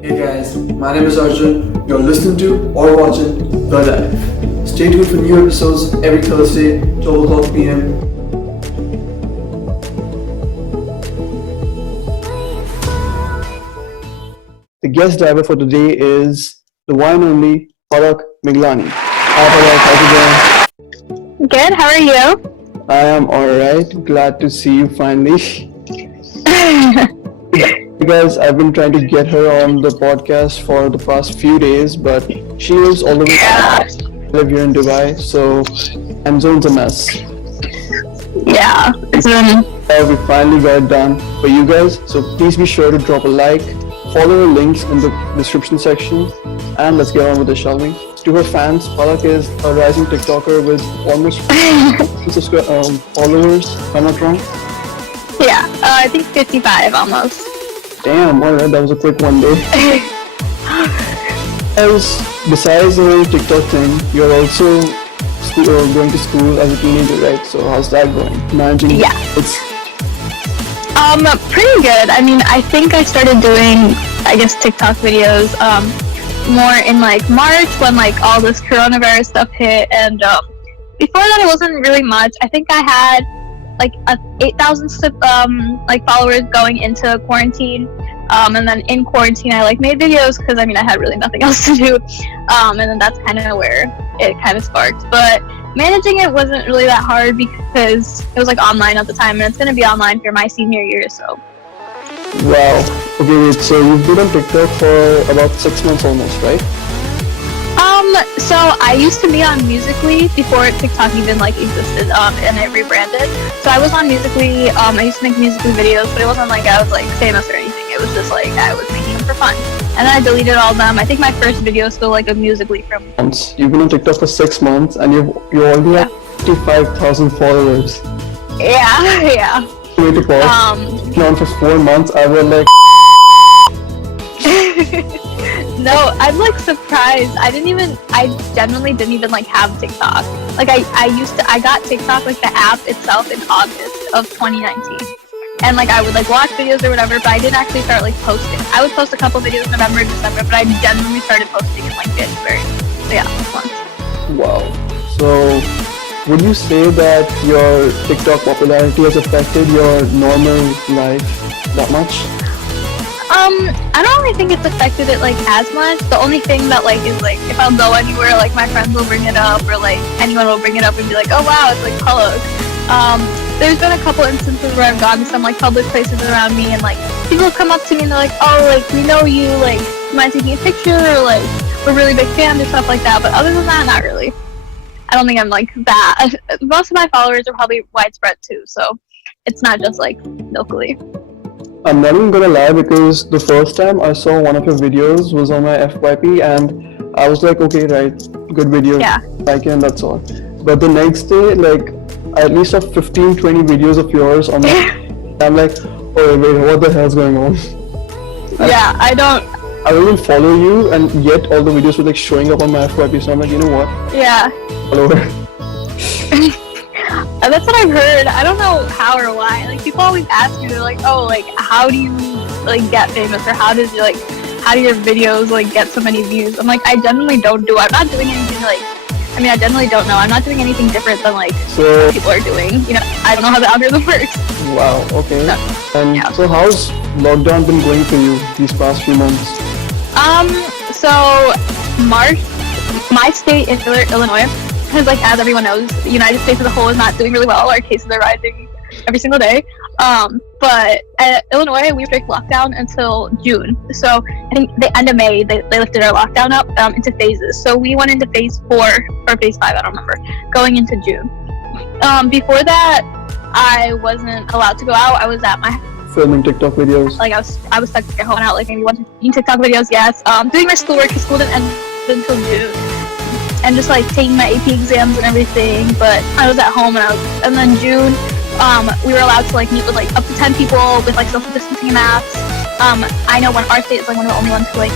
Hey guys, my name is Arjun. You're listening to or watching The Life. Stay tuned for new episodes every Thursday, 12 o'clock p.m. The guest driver for today is the one and only Palak Miglani. Hi Palak, how's it going? Good, how are you? I am alright. Glad to see you finally. Guys, I've been trying to get her on the podcast for the past few days, but she lives all the way. I live here in Dubai, so time zone's a mess. Yeah, We finally got it done for you guys, so please be sure to drop a like, follow the links in the description section, and let's get on with it, shall we? To her fans, Palak is a rising TikToker with almost followers, if I'm not wrong. Yeah, I think 55 almost. Damn, alright, that was a quick one though. Besides the whole TikTok thing, you're also going to school as a teenager, right? So how's that going? Managing it's pretty good. I mean, I think I started doing, TikTok videos more in like March when like all this coronavirus stuff hit, and before that it wasn't really much. I think I had like 8,000 followers going into quarantine, and then in quarantine I like made videos because I had really nothing else to do, and then that's kind of where it kind of sparked. But managing it wasn't really that hard because it was like online at the time, and it's going to be online for my senior year. So wow. Okay, wait, so you've been on TikTok for about 6 months almost, right? So I used to be on Musical.ly before TikTok even like existed, and it rebranded. So I was on Musical.ly. I used to make Musical.ly videos, but it wasn't like I was like famous or anything. It was just like I was making them for fun. And then I deleted all of them. I think my first video is still like a Musical.ly from. You've been on TikTok for 6 months, and you already have 55,000 followers. Yeah. Wait to pause. On for 4 months, I was like. No, I'm like surprised. I genuinely didn't even like have TikTok. Like I got TikTok, like the app itself, in August of 2019. And like I would like watch videos or whatever, but I didn't actually start like posting. I would post a couple videos in November and December, but I genuinely started posting in like January. So yeah, 6 months. Wow. So would you say that your TikTok popularity has affected your normal life that much? I don't really think it's affected it like as much. The only thing that like is like if I'll go anywhere, like my friends will bring it up, or like anyone will bring it up and be like, oh wow, it's like Palak. There's been a couple instances where I've gone to some like public places around me, and like people have come up to me and they're like, oh, like we know you, like you mind taking a picture, or like we're really big fans or stuff like that. But other than that, not really. I don't think I'm like that. Most of my followers are probably widespread too, so it's not just like locally. I'm not even gonna lie, because the first time I saw one of your videos was on my FYP, and I was like, okay, right, good video, like it, and that's all. But the next day, like, I at least saw 15-20 videos of yours on my I'm like, oh wait, what the hell's going on? I don't even follow you, and yet all the videos were like showing up on my FYP, so I'm like, you know what? Follow her. That's what I've heard. I don't know how or why. Like people always ask me, they're like, "Oh, like how do you like get famous, or how do your videos like get so many views?" I'm like, I genuinely don't do. I'm not doing anything like. I genuinely don't know. I'm not doing anything different than like people are doing. I don't know how the algorithm works. Wow. Okay. So how's lockdown been going for you these past few months? So March, my state in Illinois. Because, like, as everyone knows, the United States as a whole is not doing really well. Our cases are rising every single day. But at Illinois, we strict lockdown until June. So I think the end of May, they lifted our lockdown up into phases. So we went into phase 4 or phase 5, I don't remember, going into June. Before that, I wasn't allowed to go out. I was at my filming TikTok videos. Like I was stuck at home out, like maybe watching TikTok videos. Yes. Doing my schoolwork. The school didn't end until June. And just like taking my AP exams and everything, but I was at home, and then June, we were allowed to like meet with like up to 10 people with like social distancing and masks. I know our state is like one of the only ones who like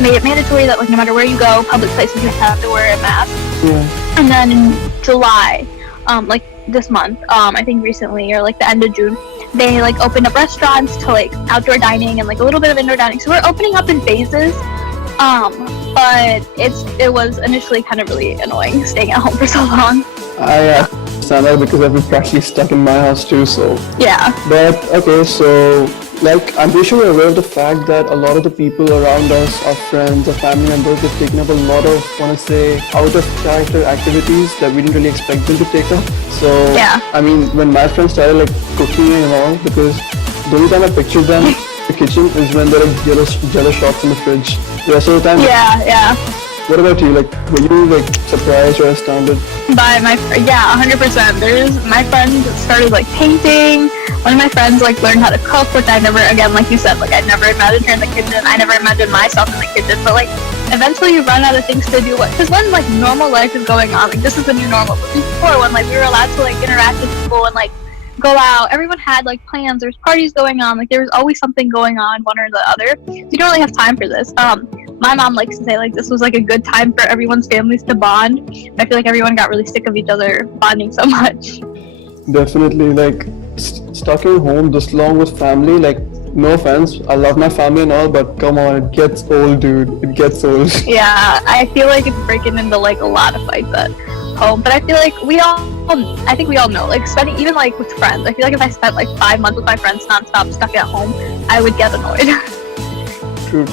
made it mandatory that like no matter where you go, public places, you have to wear a mask. Yeah. And then in July, like this month, I think recently or like the end of June, they like opened up restaurants to like outdoor dining and like a little bit of indoor dining. So we're opening up in phases. But it was initially kind of really annoying staying at home for so long. I understand that because I've been practically stuck in my house too, so. Yeah. But, okay, so, like, I'm pretty sure we're aware of the fact that a lot of the people around us, our friends, our family members, they've taken up a lot of, I want to say, out of character activities that we didn't really expect them to take up. So, yeah. I mean, when my friends started, like, cooking and all, because the only time I pictured them in the kitchen is when there are jello shots in the fridge. The rest of the time. Yeah. What about you? Like, were you like surprised or astounded? By 100%. My friend started like painting. One of my friends like learned how to cook, which I never, again, like you said, like I never imagined her in the kitchen. I never imagined myself in the kitchen. But like, eventually you run out of things to do. Because when like normal life is going on, like this is the new normal. But before, when like we were allowed to like interact with people and like go out, everyone had like plans. There's parties going on. Like there was always something going on, one or the other. So you don't really have time for this. My mom likes to say like this was like a good time for everyone's families to bond. I feel like everyone got really sick of each other bonding so much. Definitely, like stuck at home this long with family. Like, no offense, I love my family and all, but come on, it gets old, dude. It gets old. Yeah, I feel like it's breaking into like a lot of fights at home. But I feel like I think we all know, like spending even like with friends. I feel like if I spent like 5 months with my friends nonstop stuck at home, I would get annoyed. True.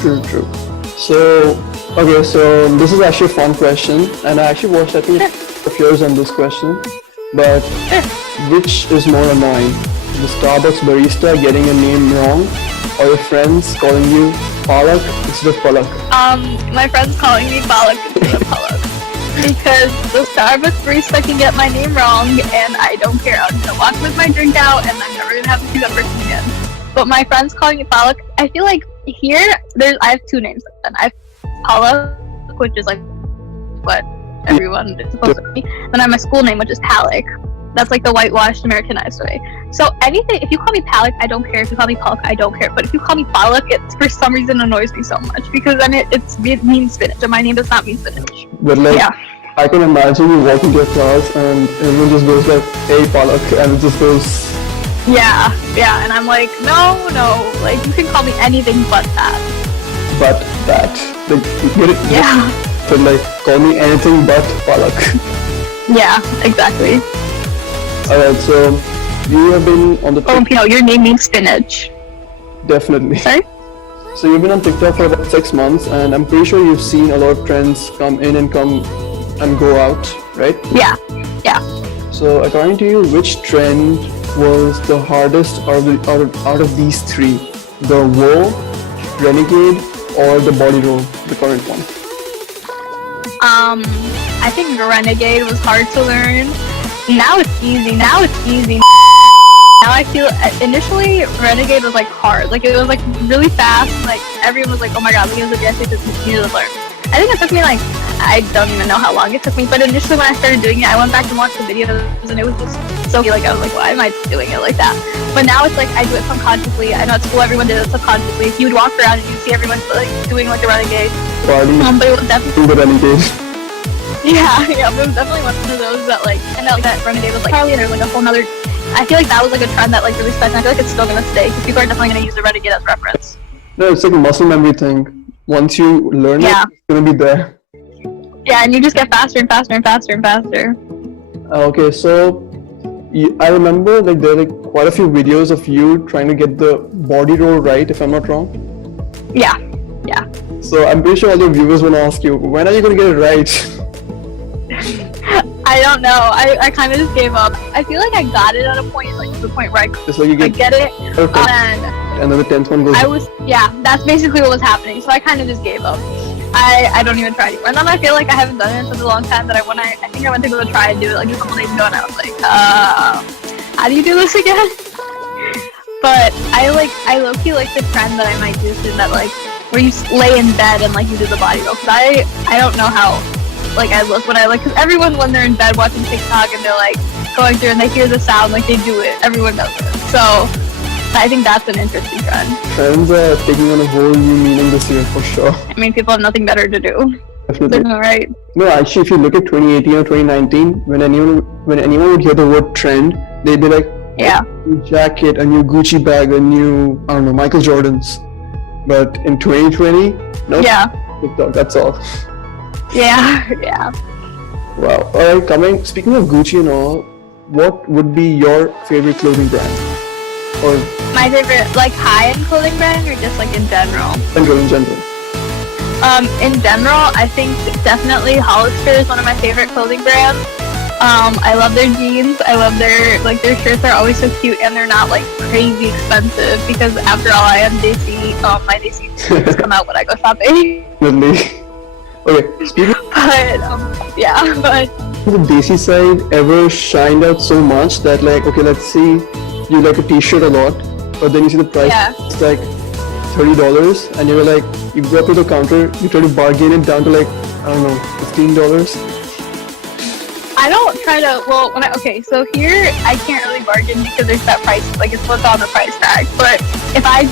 So, okay, so this is actually a fun question, and I actually watched, I think, of yours on this question, but which is more annoying? The Starbucks barista getting your name wrong, or your friends calling you Palak instead of Palak? My friends calling me Palak instead of Palak. Because the Starbucks barista can get my name wrong, and I don't care. I'm gonna walk with my drink out, and I'm never gonna have to see that person again. But my friends calling me Palak, I feel like here, I have 2 names. And I have Palak, which is like what everyone is supposed to be. Then I have my school name, which is Palak. That's like the whitewashed Americanized way. So anything, if you call me Palak, I don't care. If you call me Palak, I don't care. But if you call me Palak, it for some reason annoys me so much because then it means spinach, and my name does not mean spinach. But like, yeah. I can imagine you walk into your class and everyone just goes like, "Hey Palak," and it just goes. Yeah, and I'm like, no, like you can call me anything but that. But that, like, get it? Yeah. But like, call me anything but Palak. Yeah, exactly. Alright, so you have been on the. Oh, your name means spinach. Definitely. Sorry? So you've been on TikTok for about 6 months, and I'm pretty sure you've seen a lot of trends come in and come and go out, right? Yeah. So according to you, which trend was the hardest out of these 3? The Woe, Renegade, or the Body Roll, the current one? I think Renegade was hard to learn. Now it's easy. Now I feel initially Renegade was like hard. Like it was like really fast. Like everyone was like, "Oh my god, we have to continue to learn." I think it took me like, I don't even know how long it took me, but initially when I started doing it, I went back and watched the videos and it was just so like, I was like, why am I doing it like that? But now it's like, I do it subconsciously. I know at school everyone did it subconsciously. If you would walk around and you'd see everyone like doing like a Renegade. But it was definitely the Renegade. Yeah, but it was definitely one of those that like, and that Renegade was like, probably there's like a whole nother, I feel like that was like a trend that like really stuck, and I feel like it's still gonna stay, because people are definitely gonna use the Renegade as reference. No, it's like a muscle memory thing. Once you learn it, it's gonna be there. Yeah, and you just get faster and faster and faster and faster. Okay, so I remember like there are like quite a few videos of you trying to get the body roll right, if I'm not wrong. Yeah. So I'm pretty sure all your viewers will ask you, when are you gonna get it right? I don't know. I kind of just gave up. I feel like I got it at a point, like to the point where I get it, and then the 10th one goes. That's basically what was happening. So I kind of just gave up. I don't even try anymore. And then I feel like I haven't done it in such a long time that I think I went to go try and do it like a couple days ago, and I was like, how do you do this again? But I low-key like the trend that I might do soon, that like where you lay in bed and like you do the body roll. Cause I don't know how like I look when I like, cause everyone when they're in bed watching TikTok and they're like going through and they hear the sound, like they do it. Everyone knows it. So I think that's an interesting trend. Trends are taking on a whole new meaning this year for sure. I mean, people have nothing better to do. Definitely. Right. No, actually, if you look at 2018 or 2019, when anyone would hear the word trend, they'd be like, Yeah. A new jacket, a new Gucci bag, a new, I don't know, Michael Jordans. But in 2020, no. Yeah. TikTok, that's all. Yeah. Yeah. Wow. Alright, speaking of Gucci and all, what would be your favorite clothing brand? Or my favorite, like, high-end clothing brand, or just like in general? in general. In general, I think definitely Hollister is one of my favorite clothing brands. I love their jeans. I love their shirts are always so cute, and they're not like crazy expensive because after all, I am Desi. My Desi jeans come out when I go shopping. Really? Okay, speaking. But yeah, but the Desi side ever shined out so much that, like, okay, let's see, you like a T-shirt a lot, but then you see the price, it's like $30, and you're like, you go up to the counter, you try to bargain it down to like, I don't know, $15. I don't try to, well, so here, I can't really bargain because there's that price, like, it's what's on the price tag, but if I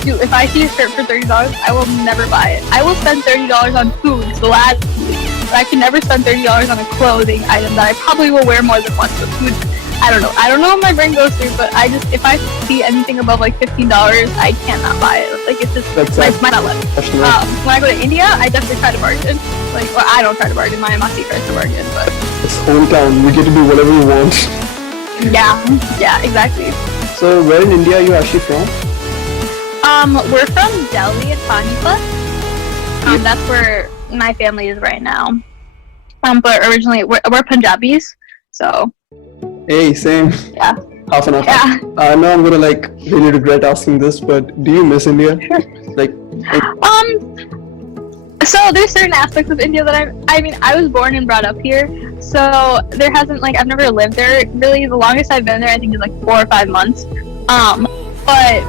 see a shirt for $30, I will never buy it. I will spend $30 on food, gladly, but I can never spend $30 on a clothing item that I probably will wear more than once, but food, I don't know what my brain goes through, but if I see anything above like $15, I cannot buy it. Like, it's just, my not let me. When I go to India, I definitely try to bargain. Like, well, I don't try to bargain, my Amasi tries to bargain, but... It's hometown, you get to do whatever you want. Yeah, exactly. So, where in India are you actually from? We're from Delhi and Panipat. That's where my family is right now. But originally, we're Punjabis, so... Hey, same. Yeah. Half and half. Yeah. I know I'm gonna like really regret asking this, but do you miss India? Sure. Like. So there's certain aspects of India that I was born and brought up here, so there hasn't, like, I've never lived there really. The longest I've been there, I think, is like 4 or 5 months. But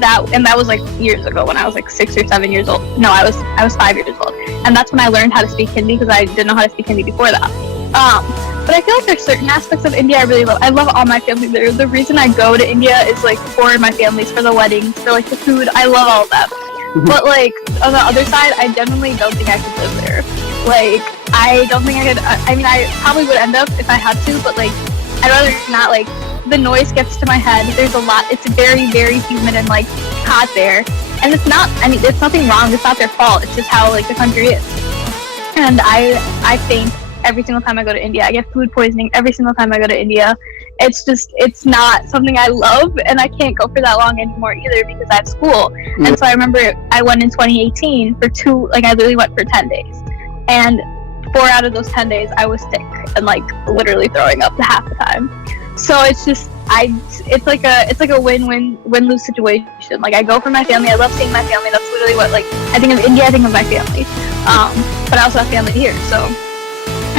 that was like years ago when I was like 6 or 7 years old. No, I was 5 years old, and that's when I learned how to speak Hindi because I didn't know how to speak Hindi before that. But I feel like there's certain aspects of India I really love. I love all my family there. The reason I go to India is like for my families, for the weddings, for like the food. I love all of that. But like on the other side, I genuinely don't think I could live there. Like, I don't think I could. I mean, I probably would end up if I had to, but like I'd rather not. Like, the noise gets to my head. There's a lot. It's very, very humid and like hot there. And it's not. I mean, it's nothing wrong. It's not their fault. It's just how like the country is. And I think. Every single time I go to India, I get food poisoning every single time I go to India. It's not something I love, and I can't go for that long anymore either because I have school. And so I remember I went in 2018 I literally went for 10 days. And 4 out of those 10 days I was sick and like literally throwing up half the time. So it's just, it's like a win-lose situation. Like, I go for my family, I love seeing my family. That's literally what, like, I think of India, I think of my family. But I also have family here, so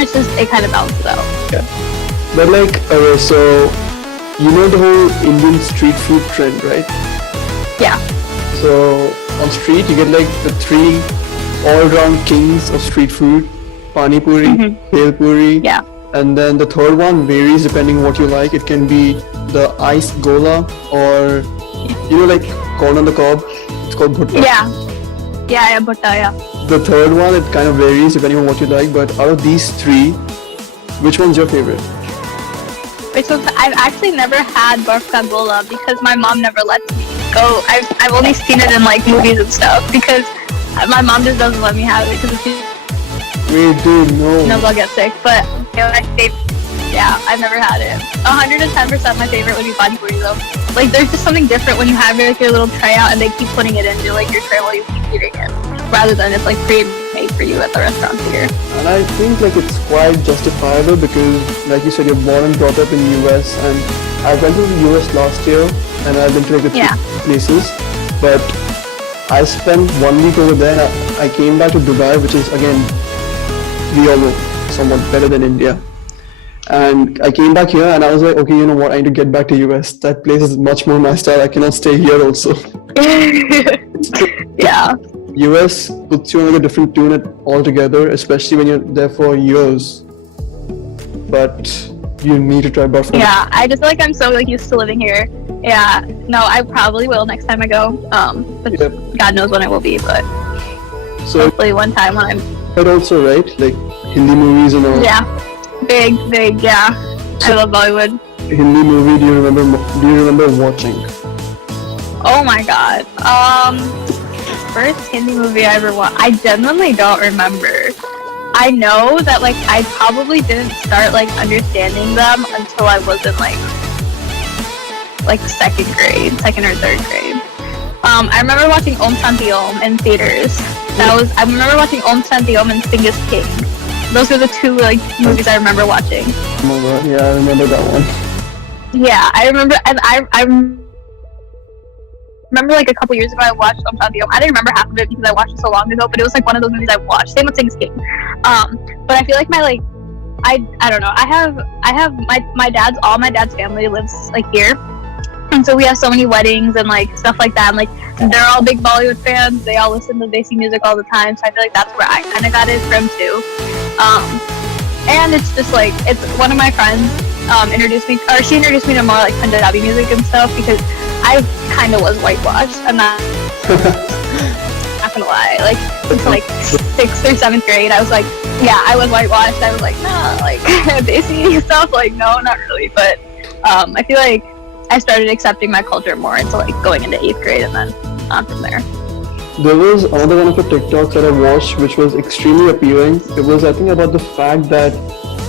it's just, it kind of balances out. Yeah. But like, so, you know the whole Indian street food trend, right? Yeah. So, on street, you get like the 3 all-round kings of street food. Pani Puri, Bhel Puri. Yeah. And then the third one varies depending on what you like. It can be the iced gola or, you know, like corn on the cob. It's called bhutta. Yeah, bhutta, yeah. The third one, it kind of varies depending on what you like, but out of these 3, which one's your favorite? I've actually never had barf ka gola because my mom never lets me go. I've only seen it in like movies and stuff because my mom just doesn't let me have it because Wait, dude, no. No, I'll get sick. But yeah, I've never had it. 110% my favorite would be pani puri though. Like, there's just something different when you have your little tray out and they keep putting it into like your tray while you keep eating it, rather than it's like pre-made for you at the restaurants here. And I think like it's quite justifiable because, like you said, you're born and brought up in the US, and I went to the US last year and I've been to like the 3 places, but I spent 1 week over there and I came back to Dubai, which is, again, we all know, somewhat better than India. And I came back here and I was like, okay, you know what, I need to get back to US. That place is much more my style. I cannot stay here also. Yeah. US puts you on like a different tune altogether, especially when you're there for years. But you need to try buffalo. Yeah, I just feel like I'm so like used to living here. Yeah, no, I probably will next time I go. But God knows when it will be, but so hopefully one time when I'm. But also, right, like Hindi movies and all. Yeah, big, yeah. I love Bollywood. Hindi movie do you remember watching? Oh my god. First Hindi movie I ever watched. I genuinely don't remember. I know that like I probably didn't start like understanding them until I was in like second or third grade. I remember watching Om Shanti Om in theaters. I remember watching Om Shanti Om and Sing is King. Those were the two like movies I remember watching. Oh my god, yeah, I remember that one. Yeah, I remember, and I remember like a couple years ago I watched Om Shanti Om. I didn't remember half of it because I watched it so long ago, but it was like one of those movies I watched. Same with Sing is King. But I feel like my like I don't know. I have my dad's family lives like here. And so we have so many weddings and like stuff like that, and like they're all big Bollywood fans. They all listen to Desi music all the time, so I feel like that's where I kind of got it from too. And it's just like, it's one of my friends she introduced me to more like Punjabi music and stuff, because I kind of was whitewashed. I'm not gonna lie. Like until like 6th or 7th grade, I was like, yeah, I was whitewashed. I was like, nah, like Desi stuff, like no, not really. But I feel like I started accepting my culture more into like going into 8th grade, and then on from there. There was another one of the TikToks that I watched which was extremely appealing. It was, I think, about the fact that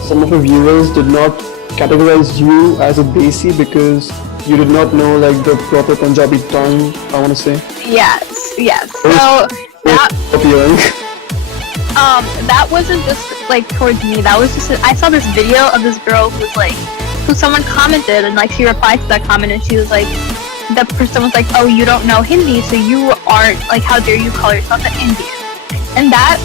some of the viewers did not categorize you as a Desi because you did not know like the proper Punjabi tongue, I want to say. Yes. So that appealing. That wasn't just like towards me. That was just I saw this video of this girl who someone commented, and like she replied to that comment, and she was like, the person was like, oh, you don't know Hindi, so you aren't, like, how dare you call yourself an Indian? And that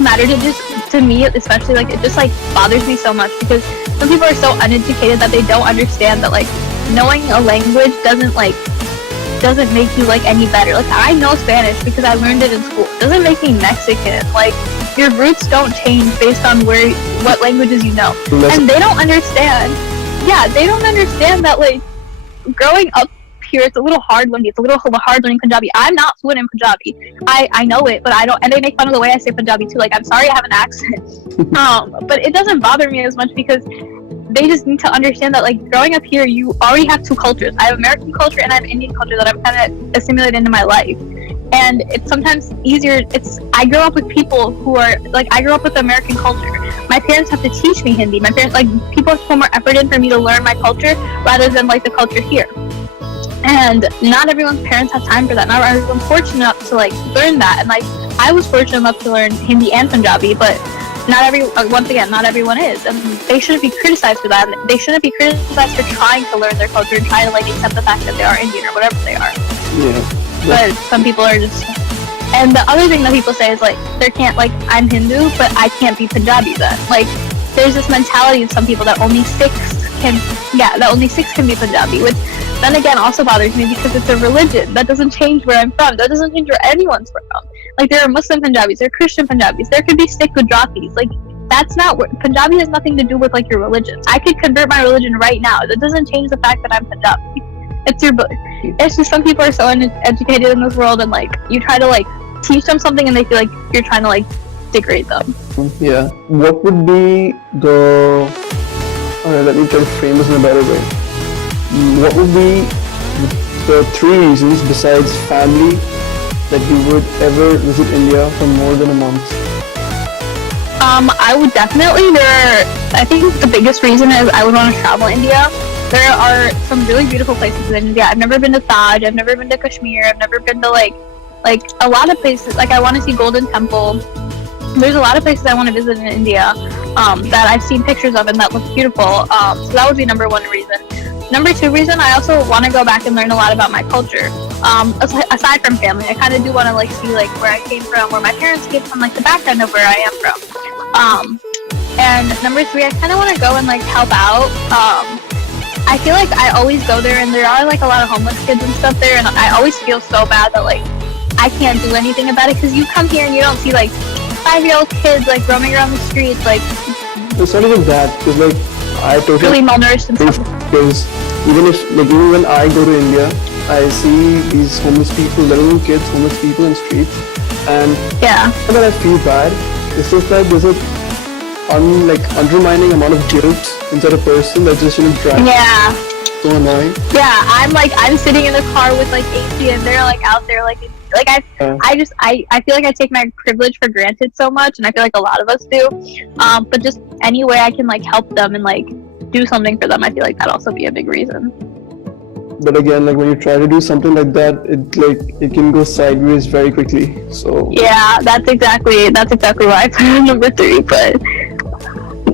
mattered to me, especially, like, it just, like, bothers me so much, because some people are so uneducated that they don't understand that, like, knowing a language doesn't make you, like, any better. Like, I know Spanish because I learned it in school. It doesn't make me Mexican. Like, your roots don't change based on what languages you know. And they don't understand. Yeah, they don't understand that, like, growing up here, it's a little hard learning Punjabi. I'm not fluent in Punjabi. I know it, but I don't, and they make fun of the way I say Punjabi too. Like, I'm sorry I have an accent. But it doesn't bother me as much because they just need to understand that, like, growing up here, you already have two cultures. I have American culture and I have Indian culture that I've kind of assimilated into my life. And it's sometimes easier. I grew up with people who are, like, I grew up with American culture. My parents have to teach me Hindi. My parents, like, people have put more effort in for me to learn my culture rather than, like, the culture here. And not everyone's parents have time for that. Not everyone's fortunate enough to like learn that. And like I was fortunate enough to learn Hindi and Punjabi, but not everyone is, and they shouldn't be criticized for that. And they shouldn't be criticized for trying to learn their culture and trying to like accept the fact that they are Indian or whatever they are. Yeah. But some people are just. And the other thing that people say is like like I'm Hindu, but I can't be Punjabi then. Like there's this mentality of some people that only six can be Punjabi, which then again also bothers me because it's a religion. That doesn't change where I'm from. That doesn't change where anyone's from. Like there are Muslim Punjabis, there are Christian Punjabis, there could be Sikh Gujaratis. Like that's not what Punjabi has nothing to do with like your religion. I could convert my religion right now. That doesn't change the fact that I'm Punjabi. It's just some people are so uneducated in this world, and like you try to like teach them something and they feel like you're trying to like degrade them. Yeah. What would be let me try to frame this in a better way. What would be the 3 reasons besides family that you would ever visit India for more than a month? I would definitely, I think the biggest reason is I would want to travel India. There are some really beautiful places in India. I've never been to Taj, I've never been to Kashmir, I've never been to like a lot of places. Like I want to see Golden Temple. There's a lot of places I want to visit in India that I've seen pictures of and that look beautiful. So that would be number 1 reason. Number 2 reason, I also want to go back and learn a lot about my culture. Aside from family, I kind of do want to like see like where I came from, where my parents came from, like the background of where I am from. And number 3, I kind of want to go and like help out. I feel like I always go there and there are like a lot of homeless kids and stuff there, and I always feel so bad that like I can't do anything about it, because you come here and you don't see like 5-year-old kids like roaming around the streets, like it's not even that, because like I totally really malnourished and stuff. Because even when I go to India, I see these homeless people, little kids, homeless people in streets, and yeah, not that I feel bad. It's just that undermining amount of guilt inside a person that just drives Yeah. so annoying. Yeah, I'm sitting in the car with like AC and they're like out there I feel like I take my privilege for granted so much, and I feel like a lot of us do. But just any way I can like help them and like do something for them, I feel like that'd also be a big reason. But again, like when you try to do something like that, it can go sideways very quickly. So yeah, that's exactly why I put it number 3. But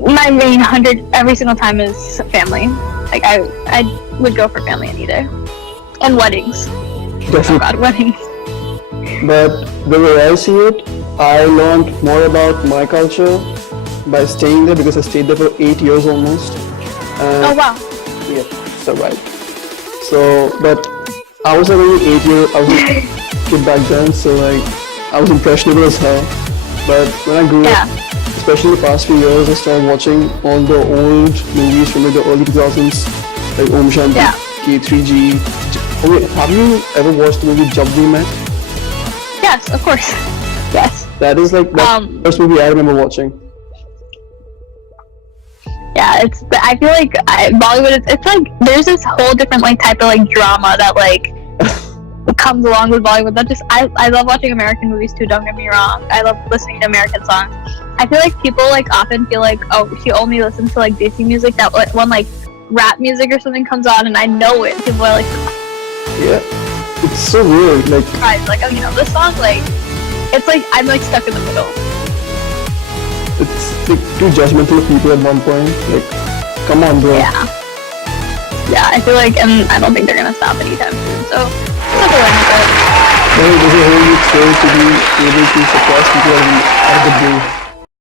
my main 100 every single time is family. Like I would go for family any day, and weddings. definitely. Oh God, weddings. But the way I see it, I learned more about my culture by staying there, because I stayed there for 8 years almost. Oh wow. Yeah, so right. So, but I was only 8 years. I was a kid back then, so like I was impressionable as hell. But when I grew up, especially the past few years, I started watching all the old movies from like the early 2000s, like Om Shanti, K3G. Oh wait, have you ever watched the movie Jab We Met? Yes, of course. Yes. That is like the first movie I remember watching. Yeah, I feel like Bollywood. It's like there's this whole different like type of like drama that like comes along with Bollywood. That just I love watching American movies too. Don't get me wrong. I love listening to American songs. I feel like people like often feel like, oh, she only listens to like Desi music. That when like rap music or something comes on, and I know it, people are like, yeah, it's so weird. Like oh, you know, this song, like it's like I'm like stuck in the middle. It's like too judgmental of people at one point. Like, come on, bro. Yeah, I feel like, and I don't think they're gonna stop anytime soon. So, it's a There's a whole new skill to be able to surprise people out of the blue.